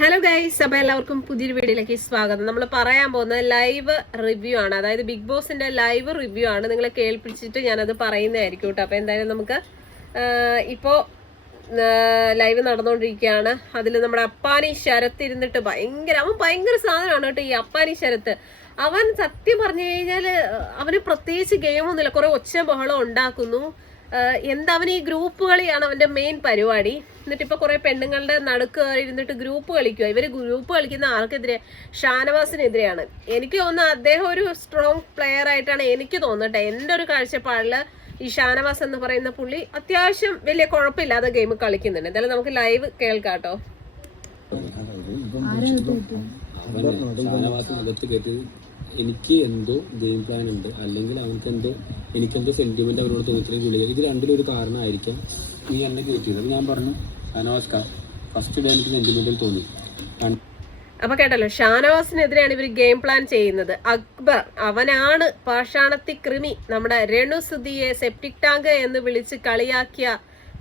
Hello guys അപ്പൊ എല്ലാവർക്കും പുതിയൊരു വീഡിയോയിലേക്ക് സ്വാഗതം. നമ്മൾ പറയാൻ പോകുന്നത് ലൈവ് റിവ്യൂ ആണ്. അതായത് ബിഗ് ബോസിന്റെ ലൈവ് റിവ്യൂ ആണ്. നിങ്ങളെ കേൾപ്പിച്ചിട്ട് ഞാനത് പറയുന്നതായിരിക്കും കേട്ടോ. അപ്പൊ എന്തായാലും നമുക്ക് ഇപ്പോ ലൈവ് നടന്നുകൊണ്ടിരിക്കുകയാണ്. അതിൽ നമ്മുടെ അപ്പാനി ശരത്ത് ഇരുന്നിട്ട് ഭയങ്കര അവൻ ഭയങ്കര സാധനമാണ് കേട്ടോ ഈ അപ്പാനി ശരത്ത് അവൻ സത്യം പറഞ്ഞു കഴിഞ്ഞാൽ അവന് പ്രത്യേകിച്ച് ഗെയിമൊന്നുമില്ല കുറെ ഒച്ച ബഹളം ഉണ്ടാക്കുന്നു. എന്താ അവൻ ഈ ഗ്രൂപ്പ് കളിയാണ് അവന്റെ മെയിൻ പരിപാടി. എന്നിട്ട് ഇപ്പൊ കുറെ പെണ്ണുങ്ങളുടെ നടുക്ക് ഇരുന്നിട്ട് ഗ്രൂപ്പ് കളിക്കുക ഇവർ ഗ്രൂപ്പ് കളിക്കുന്ന ആർക്കെതിരെ ഷാനവാസിനെതിരെയാണ്. എനിക്ക് തോന്നുന്നു അദ്ദേഹം ഒരു സ്ട്രോങ് പ്ലെയർ ആയിട്ടാണ് എനിക്ക് തോന്നട്ടെ. എന്റെ ഒരു കാഴ്ചപ്പാടിൽ ഈ ഷാനവാസ് എന്ന് പറയുന്ന പുള്ളി അത്യാവശ്യം വലിയ കുഴപ്പമില്ലാതെ ഗെയിം കളിക്കുന്നുണ്ട്. എന്തായാലും നമുക്ക് ലൈവ് കേൾക്കാട്ടോ അവൻ ഷാനവാസ് അകത്ത് കയറ്റി എനിക്ക് എന്തോ ഗെയിം പ്ലാൻ ഉണ്ട്. അല്ലെങ്കിൽ അവനക്ക് എന്തോ എനിക്കെന്തോ സെന്റിമെന്റ് അവരോട് തോന്നിച്ചിട്ട് വിളിക്കുക ഇത് രണ്ടിലും ഒരു കാരണമായിരിക്കാം. നീ എന്നെ കയറ്റിയത് അത് ഞാൻ പറഞ്ഞു ഷാനവാസ് ഫസ്റ്റ് ഡേ എനിക്ക് സെന്റിമെന്റിൽ തോന്നി. അപ്പൊ കേട്ടല്ലോ ഷാനവാസിനെതിരെയാണ് ഇവർ ഗെയിം പ്ലാൻ ചെയ്യുന്നത്. അക്ബർ അവനാണ് പാഷാണത്തി കൃമി നമ്മുടെ രേണുസുതിയെ സെപ്റ്റിക് ടാങ്ക് എന്ന് വിളിച്ച് കളിയാക്കിയ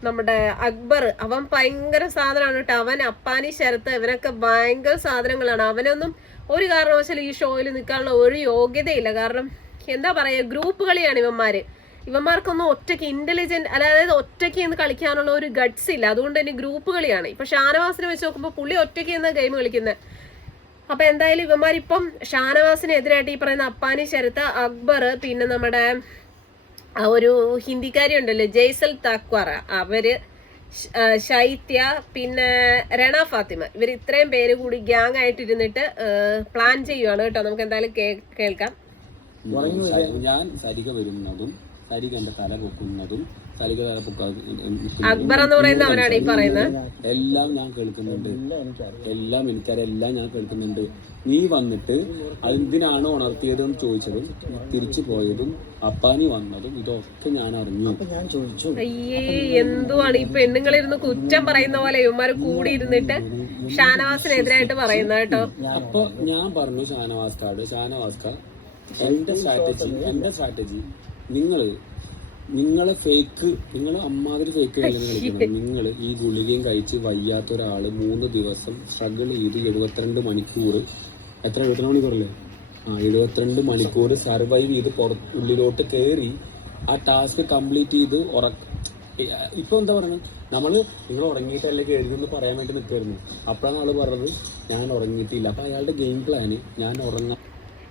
നമ്മുടെ അക്ബർ അവൻ ഭയങ്കര സാധനമാണ് കേട്ടോ. അവൻ അപ്പാനി ശരത്ത് ഇവനൊക്കെ ഭയങ്കര സാധനങ്ങളാണ്. അവനൊന്നും ഒരു കാരണവശാലും ഈ ഷോയിൽ നിൽക്കാനുള്ള ഒരു യോഗ്യതയില്ല. കാരണം എന്താ പറയുക ഗ്രൂപ്പ് കളിയാണ് ഇവന്മാര്. ഇവന്മാർക്കൊന്നും ഒറ്റയ്ക്ക് ഇന്റലിജന്റ് അതായത് ഒറ്റയ്ക്ക് നിന്ന് കളിക്കാനുള്ള ഒരു ഗഡ്സ് ഇല്ല. അതുകൊണ്ട് തന്നെ ഗ്രൂപ്പ് കളിയാണ്. ഇപ്പൊ ഷാനവാസിനെ വെച്ച് നോക്കുമ്പോൾ പുള്ളി ഒറ്റയ്ക്ക് നിന്ന് ഗെയിം കളിക്കുന്നത് അപ്പൊ എന്തായാലും ഇവന്മാരിപ്പം ഷാനവാസിനെതിരായിട്ട് ഈ പറയുന്ന അപ്പാനി ശരത്ത് അക്ബർ പിന്നെ നമ്മുടെ ആ ഒരു ഹിന്ദിക്കാരി ഉണ്ടല്ലോ ജയ്സൽ താക്വാറ. അവർ ശൈത്യ പിന്നെ രണ ഫാത്തിമ. ഇവർ ഇത്രയും പേര് കൂടി ഗ്യാങ് ആയിട്ട് ഇരുന്നിട്ട് പ്ലാൻ ചെയ്യുവാണ് കേട്ടോ. നമുക്ക് എന്തായാലും കേൾക്കാം. ഞാൻ സരിക വരുന്നതും സരിക എന്റെ തല പൊക്കുന്നതും സരിക തല പൊക്കാതെ അക്ബർ എന്ന് പറയുന്ന അവനാണ് ഈ പറയുന്നത്. എല്ലാം ഞാൻ കേൾക്കുന്നുണ്ട്. എല്ലാം എനിക്കറിയാം എല്ലാം ഞാൻ കേൾക്കുന്നുണ്ട്. നീ വന്നിട്ട് എന്തിനാണ് ഉണർത്തിയതെന്ന് ചോദിച്ചതും തിരിച്ചു പോയതും അപ്പാനി വന്നതും ഇതൊക്കെ ഞാൻ അറിഞ്ഞു. ഞാൻ ചോദിച്ചു. അയ്യേ എന്തുവാണ് ഈ പെണ്ണുങ്ങളിരുന്ന് കുറ്റം പറയുന്ന പോലെ ഇവന്മാര് കൂടി ഇരുന്നിട്ട് ഷാനവാസിനെതിരായിട്ട് പറയുന്നത് കേട്ടോ? അപ്പൊ ഞാൻ പറഞ്ഞു ഷാനവാസ്കാട് ഷാനവാസ്ക എന്റെ സ്ട്രാറ്റജി എന്റെ സ്ട്രാറ്റജി നിങ്ങൾ നിങ്ങളെ ഫേക്ക് നിങ്ങൾ അമ്മാതിരി ഫേക്ക് കളിക്കണം നിങ്ങൾ ഈ ഗുളികയും കഴിച്ച് വയ്യാത്ത ഒരാൾ മൂന്ന് ദിവസം സ്ട്രഗിൾ ചെയ്ത് എഴുപത്തിരണ്ട് മണിക്കൂർ. എത്ര എഴുപത്തിരണ്ട് മണിക്കൂറല്ലേ? ആ എഴുപത്തിരണ്ട് മണിക്കൂർ സർവൈവ് ചെയ്ത് ഉള്ളിലോട്ട് കയറി ആ ടാസ്ക് കംപ്ലീറ്റ് ചെയ്ത് ഉറക്ക ഇപ്പൊ എന്താ പറയുന്നത് നമ്മൾ നിങ്ങൾ ഉറങ്ങിയിട്ടല്ലേ കയറിയെന്ന് പറയാൻ വേണ്ടി നിൽക്കുമായിരുന്നു അപ്പോഴാണ് ആൾ പറഞ്ഞത് ഞാൻ ഉറങ്ങിയിട്ടില്ല. അപ്പൊ അയാളുടെ ഗെയിം പ്ലാന് ഞാൻ ഉറങ്ങാൻ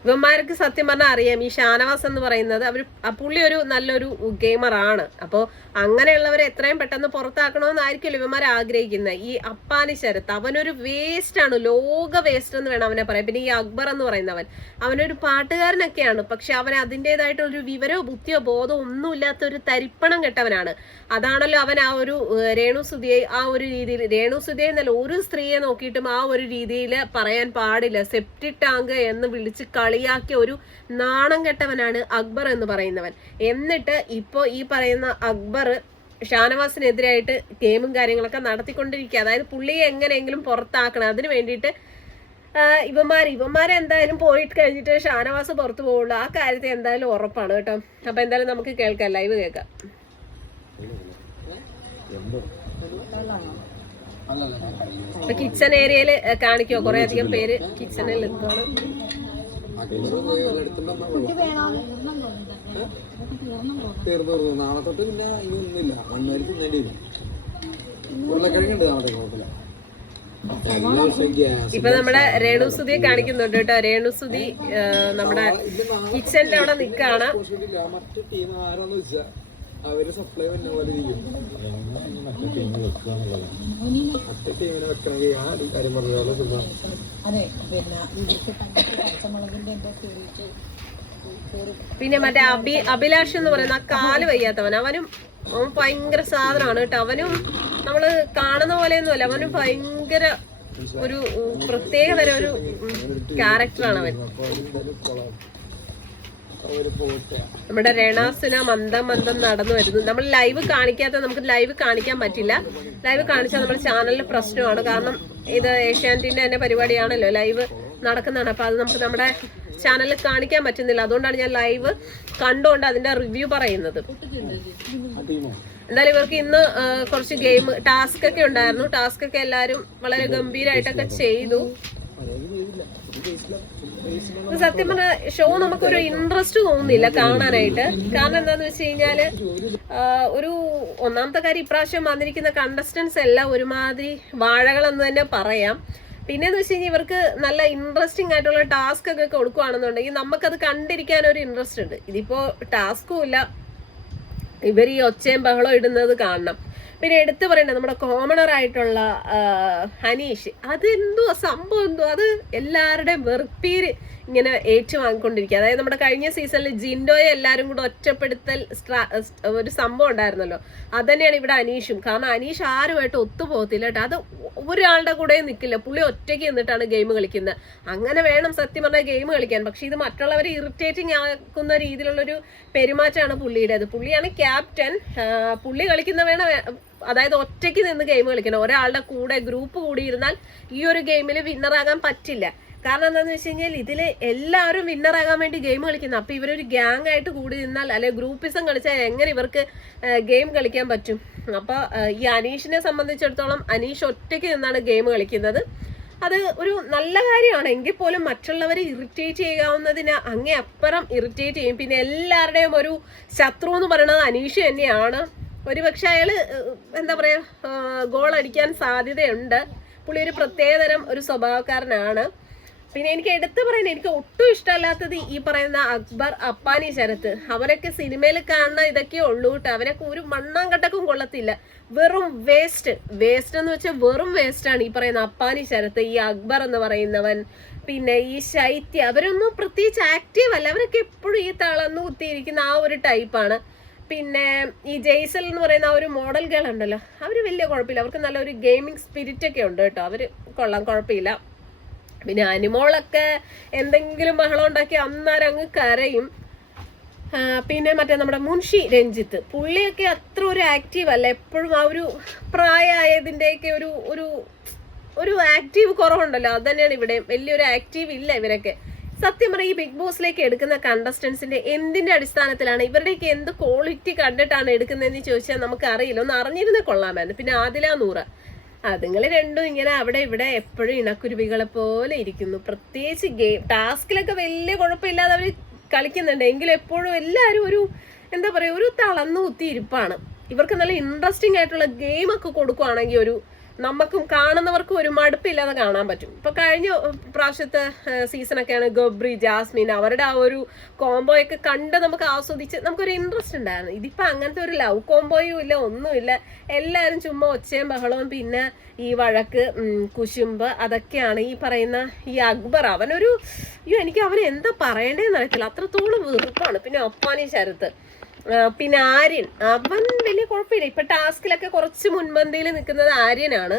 ഇവന്മാർക്ക് സത്യം പറഞ്ഞാൽ അറിയാം. ഈ ഷാനവാസ് എന്ന് പറയുന്നത് അവർ പുള്ളി ഒരു നല്ലൊരു ഗെയിമറാണ്. അപ്പോൾ അങ്ങനെയുള്ളവരെ എത്രയും പെട്ടെന്ന് പുറത്താക്കണമെന്നായിരിക്കുമല്ലോ ഇവന്മാർ ആഗ്രഹിക്കുന്നത് ഈ അപ്പാനി ശരത്ത് അവനൊരു വേസ്റ്റ് ആണ്. ലോക വേസ്റ്റ് എന്ന് വേണം അവനെ പറയാം പിന്നെ ഈ അക്ബർ എന്ന് പറയുന്നവൻ. അവനൊരു പാട്ടുകാരനൊക്കെയാണ്. പക്ഷെ അവൻ അതിന്റെതായിട്ട് ഒരു വിവരമോ ബുദ്ധിയോ ബോധമോ ഒന്നുമില്ലാത്ത ഒരു തരിപ്പണം കെട്ടവനാണ്. അതാണല്ലോ അവൻ ആ ഒരു രേണു സുധിയെ ആ ഒരു രീതിയിൽ രേണു സുധിയെ എന്നല്ല ഒരു സ്ത്രീയെ നോക്കിയിട്ടും ആ ഒരു രീതിയിൽ പറയാൻ പാടില്ല. സെപ്റ്റി ടാങ്ക് എന്ന് വിളിച്ച് കളിയാക്കിയ ഒരു നാണം കെട്ടവനാണ് അക്ബർ എന്ന് പറയുന്നവൻ. എന്നിട്ട് ഇപ്പോൾ ഈ പറയുന്ന അക്ബർ ഷാനവാസിനെതിരായിട്ട് ഗെയിമും കാര്യങ്ങളൊക്കെ നടത്തിക്കൊണ്ടിരിക്കുക അതായത് പുള്ളിയെ എങ്ങനെയെങ്കിലും പുറത്താക്കണം. അതിന് വേണ്ടിയിട്ട് ഇവന്മാർ ഇവന്മാരെ എന്തായാലും പോയിട്ട് കഴിഞ്ഞിട്ട് ഷാനവാസ് പുറത്തു പോകുള്ളൂ. ആ കാര്യത്തെ എന്തായാലും ഉറപ്പാണ് കേട്ടോ. അപ്പൊ എന്തായാലും നമുക്ക് കേൾക്കാം ലൈവ് കേൾക്കാം. കിച്ചൺ ഏരിയയിൽ കാണിക്കോ? കുറെ അധികം പേര് കിച്ചണിൽ എത്തുകയാണ് തീർന്നു തീർന്നു. നാളെ തൊട്ട് പിന്നെ ഇതൊന്നുമില്ല. മണ്ണേരി തിന്നേണ്ടി വരും. ഉരുളക്കിഴങ്ങുണ്ട് നാളെ ഇപ്പൊ നമ്മുടെ രേണുസുതിയെ കാണിക്കുന്നുണ്ട് കേട്ടോ. രേണുസുതി നമ്മുടെ കിച്ചണിൽ അവിടെ നിക്കാണ് പോസിറ്റില്ല മറ്റു ടീം ആരോന്ന് വെച്ചാ അവർ സപ്ലൈ വരുന്ന പോലെ ചെയ്യും മറ്റേ ടീമിനെ വെക്കണമെങ്കിൽ ആ ഒരു കാര്യം പറഞ്ഞാലും പിന്നെ മറ്റേ അഭി അഭിലാഷ് എന്ന് പറയുന്ന ആ കാൽ വയ്യാത്തവൻ. അവനും അവൻ ഭയങ്കര സാധനമാണ് കേട്ടോ. അവനും നമ്മൾ കാണുന്ന പോലെയൊന്നും അല്ല അവനും ഭയങ്കര ഒരു പ്രത്യേക തരം ഒരു ക്യാരക്ടറാണ് അവൻ. നമ്മുടെ രണാസിന മന്ദം മന്ദം നടന്നു വരുന്നു. നമ്മൾ ലൈവ് കാണിക്കാത്ത നമുക്ക് ലൈവ് കാണിക്കാൻ പറ്റില്ല. ലൈവ് കാണിച്ചാൽ നമ്മുടെ ചാനലിന് പ്രശ്നമാണ്. കാരണം ഇത് ഏഷ്യാനെറ്റിന്റെ തന്നെ പരിപാടിയാണല്ലോ. ലൈവ് നടക്കുന്നതാണ്. അപ്പോൾ അത് നമുക്ക് നമ്മുടെ ചാനലിൽ കാണിക്കാൻ പറ്റുന്നില്ല. അതുകൊണ്ടാണ് ഞാൻ ലൈവ് കണ്ടുകൊണ്ട് അതിന്റെ റിവ്യൂ പറയുന്നത്. എന്തായാലും ഇവർക്ക് ഇന്ന് കുറച്ച് ഗെയിം ടാസ്ക് ഒക്കെ ഉണ്ടായിരുന്നു. ടാസ്ക് ഒക്കെ എല്ലാവരും വളരെ ഗംഭീരമായിട്ടൊക്കെ ചെയ്തു. സത്യം പറഞ്ഞ ഷോ നമുക്കൊരു ഇൻട്രസ്റ്റ് തോന്നുന്നില്ല കാണാനായിട്ട്. കാരണം എന്താന്ന് വെച്ച് കഴിഞ്ഞാൽ ഒരു ഒന്നാമത്തെ കാര്യം ഇപ്രാവശ്യം വന്നിരിക്കുന്ന കണ്ടസ്റ്റൻസ് എല്ലാം ഒരുമാതിരി വാഴകളെന്ന് തന്നെ പറയാം. പിന്നെന്ന് വെച്ച് കഴിഞ്ഞാൽ ഇവർക്ക് നല്ല ഇൻട്രസ്റ്റിംഗ് ആയിട്ടുള്ള ടാസ്ക് ഒക്കെ കൊടുക്കുകയാണെന്നുണ്ടെങ്കിൽ നമുക്കത് കണ്ടിരിക്കാൻ ഒരു ഇൻട്രസ്റ്റ് ഉണ്ട്. ഇതിപ്പോ ടാസ്കും ഇല്ല. ഇവർ ഈ ഒച്ചയും ബഹളം ഇടുന്നത് കാണണം. പിന്നെ എടുത്തു പറയണ്ട നമ്മുടെ കോമണർ ആയിട്ടുള്ള ഹനീഷ്. അതെന്തോ സംഭവം എന്തോ. അത് എല്ലാവരുടെയും വെറുപ്പീര് ഇങ്ങനെ ഏറ്റുവാങ്ങിക്കൊണ്ടിരിക്കുക. അതായത് നമ്മുടെ കഴിഞ്ഞ സീസണിൽ ജിൻഡോയെ എല്ലാവരും കൂടെ ഒറ്റപ്പെടുത്തൽ ഒരു സംഭവം ഉണ്ടായിരുന്നല്ലോ. അത് തന്നെയാണ് ഇവിടെ അനീഷും. കാരണം അനീഷ് ആരുമായിട്ട് ഒത്തുപോകത്തില്ല കേട്ടോ. അത് ഒരാളുടെ കൂടെ നിൽക്കില്ല പുള്ളി ഒറ്റയ്ക്ക് നിന്നിട്ടാണ് ഗെയിം കളിക്കുന്നത്. അങ്ങനെ വേണം സത്യം പറഞ്ഞാൽ ഗെയിം കളിക്കാൻ. പക്ഷെ ഇത് മറ്റുള്ളവരെ ഇറിറ്റേറ്റിംഗ് ആക്കുന്ന രീതിയിലുള്ളൊരു പെരുമാറ്റമാണ് പുള്ളിയുടേത്. പുള്ളിയാണ് ക്യാപ്റ്റൻ. പുള്ളി കളിക്കുന്ന വേണം അതായത് ഒറ്റയ്ക്ക് നിന്ന് ഗെയിം കളിക്കണം. ഒരാളുടെ കൂടെ ഗ്രൂപ്പ് കൂടി ഇരുന്നാൽ ഈ ഒരു ഗെയിമിൽ വിന്നറാകാൻ പറ്റില്ല. കാരണം എന്താണെന്ന് വെച്ച് കഴിഞ്ഞാൽ ഇതിൽ എല്ലാവരും വിന്നറാകാൻ വേണ്ടി ഗെയിം കളിക്കുന്നു. അപ്പം ഇവരൊരു ഗ്യാങ് ആയിട്ട് കൂടി നിന്നാൽ അല്ലെ ഗ്രൂപ്പിസം കളിച്ചാൽ എങ്ങനെ ഇവർക്ക് ഗെയിം കളിക്കാൻ പറ്റും? അപ്പോൾ ഈ അനീഷിനെ സംബന്ധിച്ചിടത്തോളം അനീഷ് ഒറ്റയ്ക്ക് നിന്നാണ് ഗെയിം കളിക്കുന്നത്. അത് ഒരു നല്ല കാര്യമാണ്. എങ്കിൽ പോലും മറ്റുള്ളവരെ ഇറിറ്റേറ്റ് ചെയ്യാവുന്നതിന് അങ്ങേ അപ്പുറം ഇറിറ്റേറ്റ് ചെയ്യും. പിന്നെ എല്ലാവരുടെയും ഒരു ശത്രു എന്ന് പറയുന്നത് അനീഷ് തന്നെയാണ്. ഒരുപക്ഷെ അയാൾ എന്താ പറയാ ഗോൾ അടിക്കാൻ സാധ്യതയുണ്ട്. പുള്ളി ഒരു പ്രത്യേകതരം ഒരു സ്വഭാവക്കാരനാണ്. പിന്നെ എനിക്ക് എടുത്തു പറയുന്നത് എനിക്ക് ഒട്ടും ഇഷ്ടമല്ലാത്തത് ഈ പറയുന്ന അക്ബർ അപ്പാനി ശരത്ത്. അവരൊക്കെ സിനിമയിൽ കാണുന്ന ഇതൊക്കെ ഉള്ളൂ കേട്ടോ. അവരൊക്കെ ഒരു മണ്ണാങ്കട്ടക്കും കൊള്ളത്തില്ല. വെറും വേസ്റ്റ് വേസ്റ്റ് എന്ന് വെച്ചാൽ വെറും വേസ്റ്റാണ് ഈ പറയുന്ന അപ്പാനി ശരത്ത് ഈ അക്ബർ എന്ന് പറയുന്നവൻ. പിന്നെ ഈ ശൈത്യ അവരൊന്നും പ്രത്യേകിച്ച് ആക്റ്റീവ് അല്ല. അവരൊക്കെ എപ്പോഴും ഈ തളർന്നു കുത്തിയിരിക്കുന്ന ആ ഒരു ടൈപ്പാണ് പിന്നെ ഈ ജെയ്സൽ എന്ന് പറയുന്ന ഒരു മോഡൽ ഗേൾ ഉണ്ടല്ലോ അവർ വലിയ കുഴപ്പമില്ല. അവർക്ക് നല്ലൊരു ഗെയിമിംഗ് സ്പിരിറ്റ് ഒക്കെ ഉണ്ട് കേട്ടോ. അവർ കൊള്ളാം കുഴപ്പമില്ല. പിന്നെ അനിമോളൊക്കെ എന്തെങ്കിലും ബഹളം ഉണ്ടാക്കി അന്നേരം അങ്ങ് കരയും. പിന്നെ മറ്റേ നമ്മുടെ മുൻഷി രഞ്ജിത്ത്. പുള്ളിയൊക്കെ അത്ര ഒരു ആക്റ്റീവ് അല്ല. എപ്പോഴും ആ ഒരു പ്രായമായതിന്റെയൊക്കെ ഒരു ഒരു ഒരു ആക്റ്റീവ് കുറവുണ്ടല്ലോ. അത് തന്നെയാണ് ഇവിടെ വലിയൊരു ആക്റ്റീവ് ഇല്ല ഇവരൊക്കെ. സത്യം പറഞ്ഞാൽ ഈ ബിഗ് ബോസിലേക്ക് എടുക്കുന്ന കണ്ടസ്റ്റൻസിന്റെ എന്തിന്റെ അടിസ്ഥാനത്തിലാണ് ഇവരുടെയൊക്കെ എന്ത് ക്വാളിറ്റി കണ്ടിട്ടാണ് എടുക്കുന്നതെന്ന് ചോദിച്ചാൽ നമുക്ക് അറിയില്ല. ഒന്ന് അറിഞ്ഞിരുന്നേ കൊള്ളാമായിരുന്നു. പിന്നെ ആദില നൂറ്. അതുങ്ങൾ രണ്ടും ഇങ്ങനെ അവിടെ ഇവിടെ എപ്പോഴും ഇണക്കുരുവികളെ പോലെ ഇരിക്കുന്നു. പ്രത്യേകിച്ച് ഗെയിം ടാസ്കിലൊക്കെ വലിയ കുഴപ്പമില്ലാതെ അവർ കളിക്കുന്നുണ്ട്. എങ്കിലും എപ്പോഴും എല്ലാവരും ഒരു എന്താ പറയുക ഒരു തളർന്നു കുത്തി ഇരിപ്പാണ് ഇവർക്ക് നല്ല ഇൻട്രസ്റ്റിംഗ് ആയിട്ടുള്ള ഗെയിമൊക്കെ കൊടുക്കുവാണെങ്കിൽ ഒരു നമുക്കും കാണുന്നവർക്കും ഒരു മടുപ്പില്ലാതെ കാണാൻ പറ്റും. ഇപ്പൊ കഴിഞ്ഞ പ്രാവശ്യത്തെ സീസണൊക്കെയാണ് ഗബ്രി ജാസ്മിൻ അവരുടെ ആ ഒരു കോംബോ ഒക്കെ കണ്ട് നമുക്ക് ആസ്വദിച്ച് നമുക്കൊരു ഇൻട്രസ്റ്റ് ഉണ്ടായിരുന്നു. ഇതിപ്പോ അങ്ങനത്തെ ഒരു ലവ് കോംബോയും ഇല്ല ഒന്നുമില്ല. എല്ലാവരും ചുമ്മാ ഒച്ചയും ബഹളവും പിന്നെ ഈ വഴക്ക് കുശുമ്പ് അതൊക്കെയാണ് ഈ പറയുന്ന ഈ അക്ബർ. അവനൊരു അയ്യോ എനിക്ക് അവൻ എന്താ പറയണ്ടേന്ന് അറിയത്തില്ല. അത്രത്തോളം വെറുപ്പാണ്. പിന്നെ അപ്പാനി ശരത്ത്. പിന്നെ ആര്യൻ. അവൻ വലിയ കുഴപ്പമില്ല. ഇപ്പൊ ടാസ്കിലൊക്കെ കുറച്ച് മുൻപന്തിയിൽ നിൽക്കുന്നത് ആര്യനാണ്.